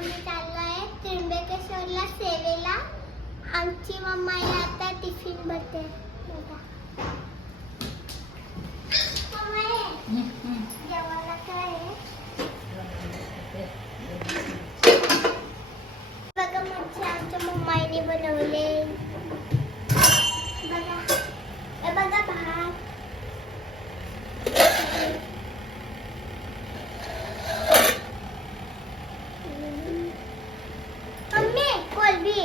आम्ही चाललोय त्र्यंबकेश्वरला सेवेला. आमची मम्मा आता टिफिन भरते. जेवायला काय आहे? बघा मच्छी आमच्या मम्माईने बनवले. बघा हे बघा भात. मम्मी कोलबी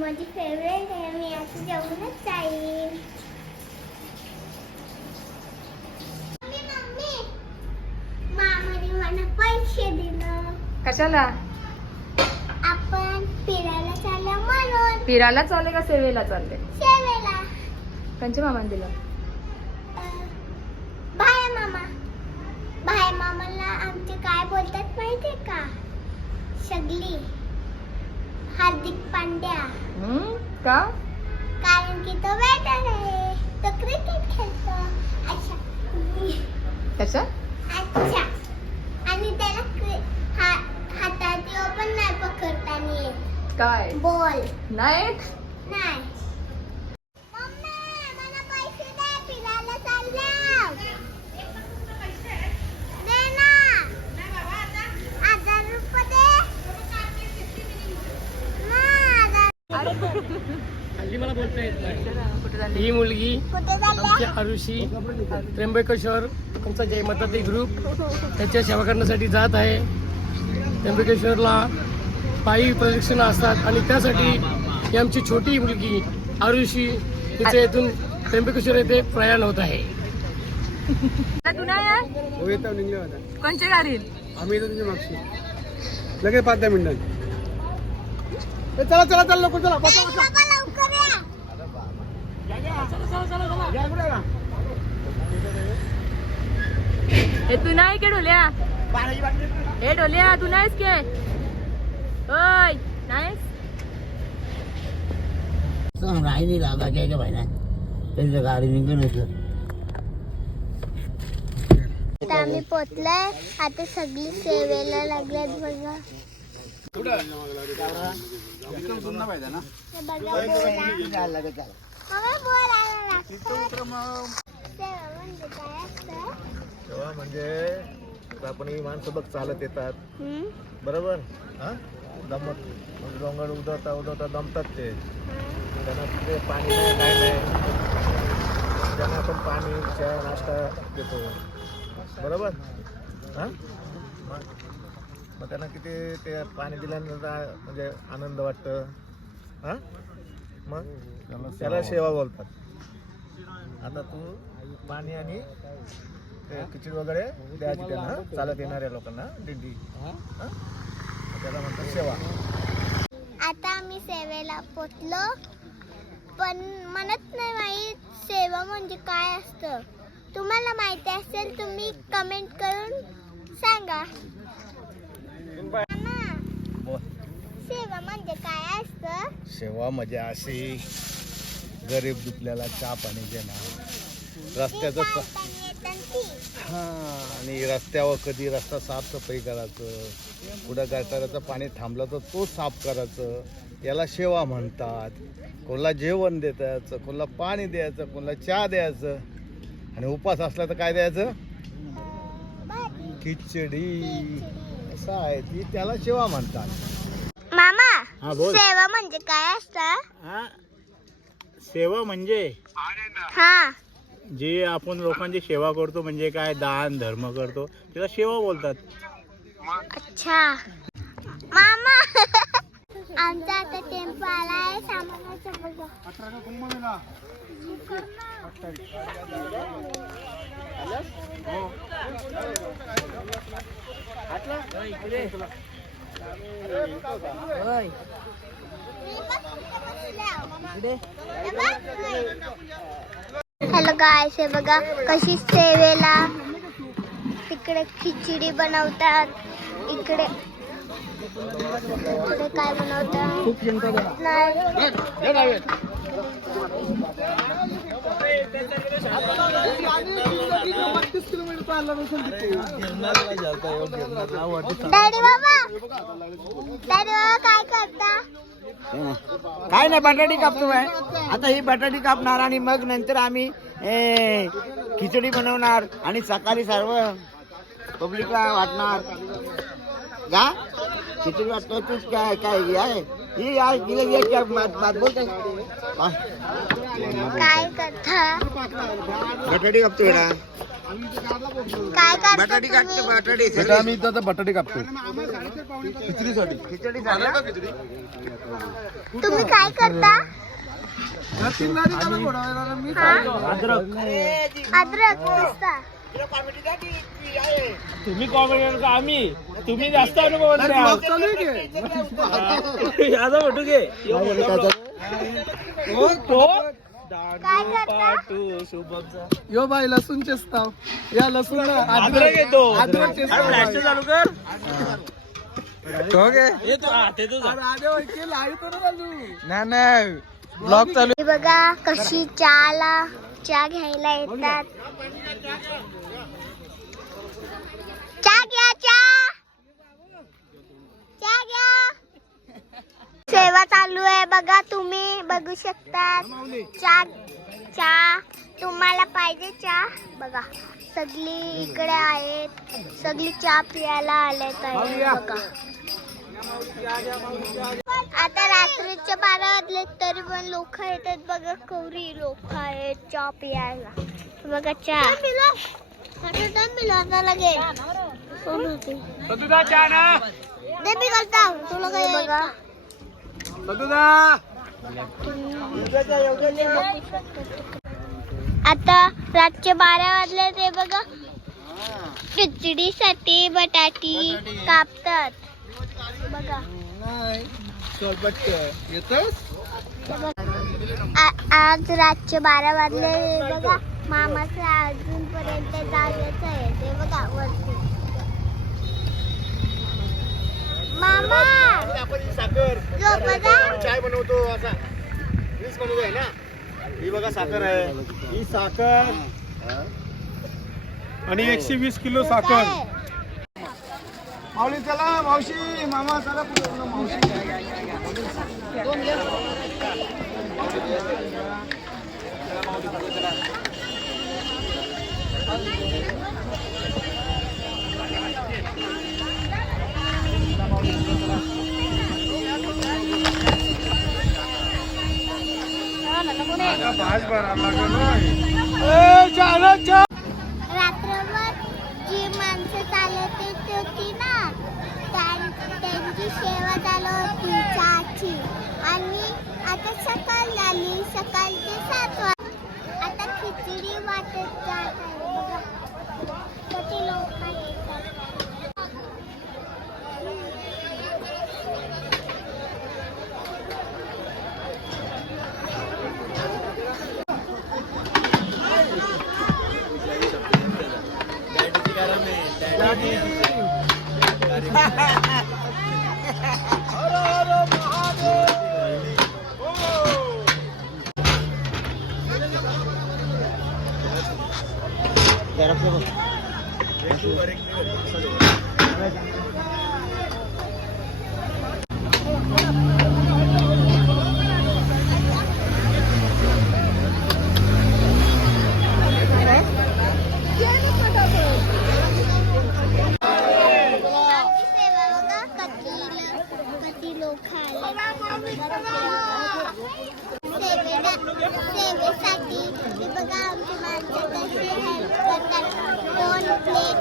माझी फेवरेट आहे. मी असं जेवणच जाईल. मम्मी मामाने मला पैसे दिलं. कशाला? आपण फिरायला चाललो म्हणून. फिरायला चालले का सेवेला चालले? सेवेला. कंच्या मामाने दिलं? भाया मामा. भाया मामाला आमचे काय बोलतात माहितीये का? सगली. हार्दिक पांड्या. का? कारण की तो बॅटर आहे. तो क्रिकेट खेळतो. अच्छा. कशा? अच्छा. आणि त्याला हातात पण नाही पकडता येत. काय? बॉल नाही. नाही. मम्मी मला पैसे दे. फिरायला चाललो. दे ना. 1000 रुपये दे. हल्ली मला बोलता येत नाही. कुठे झाले? ही मुलगी कुठे चालल्या? आमच्या आरुषी त्र्यंबकेश्वर आमचा जय मताती ग्रुप त्याच्या सेवा करण्यासाठी जात आहे. त्र्यंबकेश्वरला पायी प्रदक्षिणा असतात आणि त्यासाठी ही आमची छोटी मुलगी आरुषी तिच्या येथून त्र्यंबकेश्वर येथे प्रयाण होत आहे. तू नाही आहे? कोणच्या गाडीत? आम्ही तुझी मागशी लगेच 5-10 मिनिटांनी. चला चला चला लवकर चला. बाबा लवकर या. हे तू नाही के ढोल्या? हे ढोल्या तू नाहीस के? ओय नाहीस? राहिली लागायच्या भाईला त्यांच्या गाडी निघून. आता आम्ही पोचलोय. आता सगळी सेवेला लागल्यात बघा. हे बघा बोला. मम्मी बोल आला लागतं. सेवा म्हणजे काय असतं? तेव्हा म्हणजे आपण ही माणसं बघ चालत येतात बरोबर. हा दमत म्हणजे डोंगर उदवता उदवता दमतात ते. त्यांना तिथे पाणी नाही काय नाही. त्यांना आपण पाणी चहा नाश्ता देतो बरोबर. हां मग त्यांना किती ते पाणी दिल्यानंतर म्हणजे आनंद वाटतं. हां मग त्याला सेवा बोलतात. आता तू पाणी आणि ते खिचडी वगैरे द्यायची त्यांना चालत येणाऱ्या लोकांना दिंडी. त्याला म्हणतात सेवा. आता आम्ही सेवेला पोचलो. पण म्हणत नाही माहीत सेवा म्हणजे काय असतं. तुम्हाला माहिती असेल तुम्ही कमेंट करून सांगा. मामा, सेवा म्हणजे काय असतं? सेवा म्हणजे अशी गरीब दुपल्याला चहा पाणी देणं. रस्त्याचं आणि रस्त्यावर कधी रस्ता साफसफाई करायचं. कुठं गटाराचं पाणी थांबलं तर तो साफ करायचं. याला सेवा म्हणतात. कोणाला जेवण द्यायचं, कोणाला पाणी द्यायचं, कोणाला चहा द्यायचं. आणि उपास असला तर काय द्यायचं? खिचडी. असं आहे ती त्याला सेवा म्हणतात. मामा सेवा म्हणजे काय असतं? सेवा म्हणजे हा जे आपण लोकांची सेवा करतो म्हणजे काय दान धर्म करतो त्याला सेवा बोलतात. अच्छा मामा आमचा आता टेम्पो आलाय सामानाचा बघा. हॅलो गायस, हे बघा कशी सेवेला तिकडे खिचडी बनवतात. इकडे काय बनवतात नाही. डॅडी बाबा काय करता? काय नाही, बटाटी कापतो आहे. आता ही बटाटी कापणार आणि मग नंतर आम्ही खिचडी बनवणार आणि सकाळी सर्व पब्लिकला वाटणार. का खिचडी वाटतो तूच काय काय आहे ही आज बात बोलते काय करता? बटाटी कापतो बेटा. काय करता बटाटी कापतो तुम्ही? बटाटी. बेटा आम्ही इथं आता बटाटे कापतो खिचडी झाली. तुम्ही काय करता? अद्रक नुसता. तुम्ही कॉमेडी आम्ही तुम्ही जास्त अनुभव काय करता? यो बाई लसूण चेस्ताव या लसूण अद्रक येतो चालू कर ब्लॉग चालू. हे बघा कशी चहा घ्यायला येतात. चहा घ्या चहा घ्या. सेवा चालू आहे बघा, तुम्ही बघू शकता. चहा तुम्हाला पाहिजे चहा? बघा सगळी इकडे आहेत, सगळी चहा प्यायला आलेत आहे बघा. आता रात्रीचे 12 वाजले तरी पण लोक येतात बघा. कवरी लोक आहेत चहा प्यायला. बघा चहा आता लगेच दे पिघलता तुला काय बघा. आता रातचे 12 वाजले ते बघा. खिचडीसाठी बटाटी कापतात बघा. आज रातचे 12 वाजले बघा. मामाचं अजूनपर्यंत जागेच आहे ते बघा वरती. मामा साखर झोपता? चाय बनवतो असा वीस बनवतो आहे ना. ही बघा साखर आहे, ही साखर आणि 120 किलो साखर. माऊली चला, मावशी मामा चला मावशी. रात्रभर जी माणसं चालवते होती ना, त्यांची सेवा चालू होती चहाची. आणि आता सकाळ झाली, सकाळचे 7 वाजले. आता खिचडी वाटत जात आहे बघा. किती लोक येतात. सेवेसाठी हे बघा आमची माणसं कशी हेल्प करतात. 2 प्लेट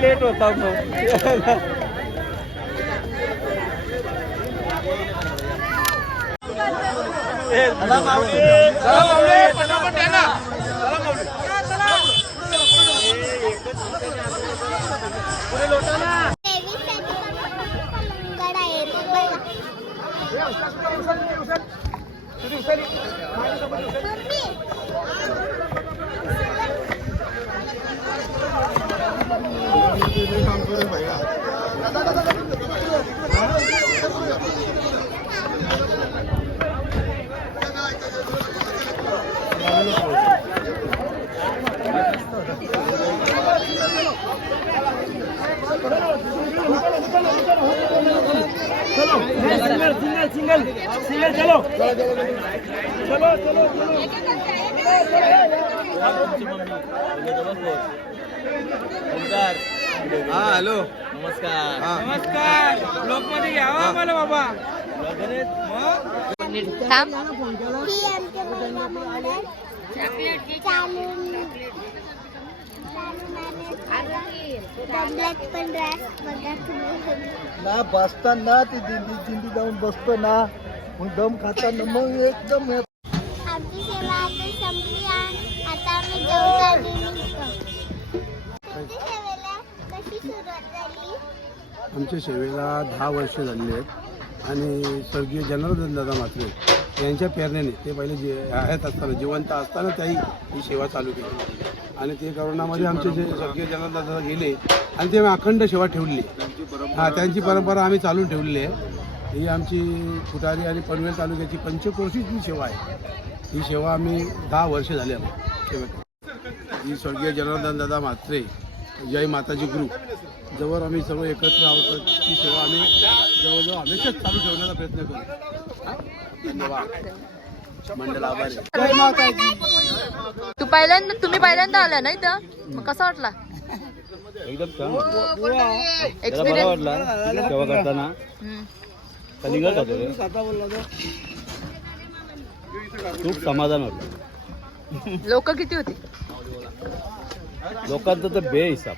लेट होता देवीसाठी कलंगड आहे तो बघा. मम्मी हा हॅलो नमस्कार ब्लॉग मध्ये घ्यावा मला बाबा थांब. ही आमच्या महिला मंडळ चालून दमल्यात पण रास बघा तुम्ही. ना बसताना ती दिंडी दिंडी जाऊन बसतो ना मग दम खाताना मग एकदम आमची सेवा आता संपली आहे. आता आम्ही जेवताना निघतो. तुमच्या सेवेला कशी सुरुवात झाली? आमच्या सेवेला 10 वर्ष झालेली आहेत आणि स्वर्गीय जनार्दन दादा म्हात्रे यांच्या प्रेरणेने ते पहिले आहेत असताना जिवंत असताना त्याही ही सेवा चालू केली आणि ते करोनामध्ये आमचे जे स्वर्गीय जनार्दन दादा गेले आणि ते अखंड सेवा ठेवली. त्यांची परंपरा आम्ही चालून ठेवलेली आहे. ही आमची फुटारी आणि पनवेल तालुक्याची पंचक्रोशीची सेवा आहे. ही सेवा आम्ही 10 वर्ष झाली सेवेत. ही स्वर्गीय जनार्दन दादा म्हात्रे जय माताजी ग्रुप जवळ आम्ही सर्व एकत्र आहोत. ती सेवा आम्ही जवळजवळ हमेशाच चालू ठेवण्याचा प्रयत्न करू. धन्यवाद. मंडळ आभारी. जय माताजी. तुम्ही पहिल्यांदा आला नाही तर मग कसा वाटला एकदम छान एक्सपिरियन्स? वाटला सेवा करताना कलिंगड खूप समाधान होतं. लोक किती होती? लोकांचं तर बेहिसाब.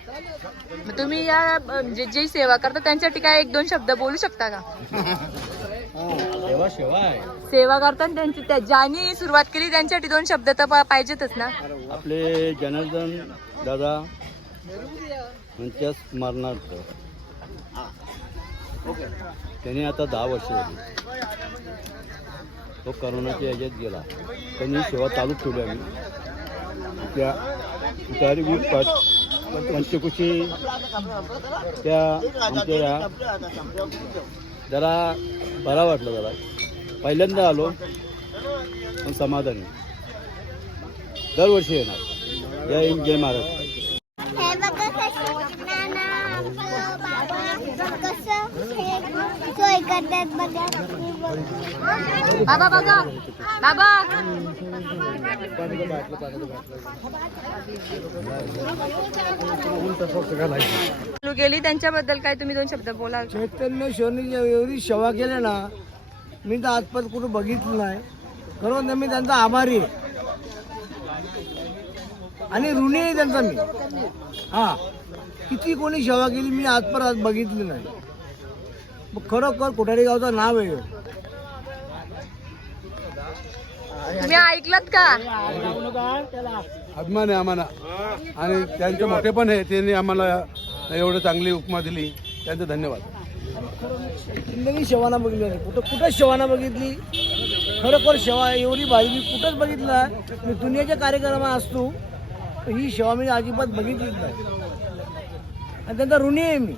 मग तुम्ही या जे सेवा करता त्यांच्यासाठी काय 1-2 शब्द बोलू शकता का? सेवा सेवा आहे. सेवा करताना ज्यांनी सुरुवात केली त्यांच्यासाठी 2 शब्द तर पाहिजेतच ना. आपले जनार्दन दादा यांच्या स्मरणार्थ त्यांनी आता 10 वर्ष झाली. तो करोनाच्या ह्याच्यात गेला. त्यांनी सेवा चालूच ठेवली. आम्ही त्या पंचकुशी त्या आमच्या जरा बरा वाटलं. जरा पहिल्यांदा आलो पण समाधानी. दरवर्षी येणार. जय हिंद जय महाराष्ट्र. हे बघा कसं नाना आमचं बाबा कसं हे सोय करतात बघा. बाबा बघा बाबा चालू केली त्यांच्याबद्दल काय तुम्ही 2 शब्द बोला. चैतन्य शोनीच्या एवढी सेवा केल्या ना मी तर आजपर्यंत कुठं बघितलं नाही. खरं मी त्यांचा आभारी आहे आणि ऋणी आहे त्यांचा मी. किती कोणी सेवा केली मी आजपर्यंत बघितली नाही. मग खरोखर कोठारी गावचं नाव आहे. तुम्ही ऐकलात का? अभिमान आहे आम्हाला आणि त्यांचं मोठे पण आहे. त्यांनी आम्हाला एवढं चांगली उपमा दिली. त्यांचं धन्यवाद. जिंदगी सेवाना बघितली नाही. कुठं सेवाना बघितली. खरोखर सेवा एवढी भारी मी कुठंच बघितलं. मी दुनियाच्या कार्यक्रमात असतो ही सेवा मी अजिबात बघितलीच नाही आणि त्यांचा ऋणी आहे मी.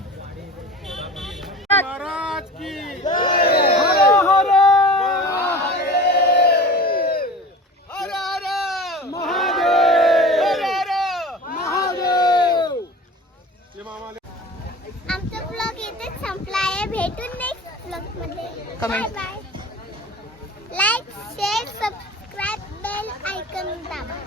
आमचा ब्लॉग इथेच संपला आहे. भेटून नेक्स्ट ब्लॉग मध्ये. Comment. Bye bye. Like share subscribe bell icon दाबा.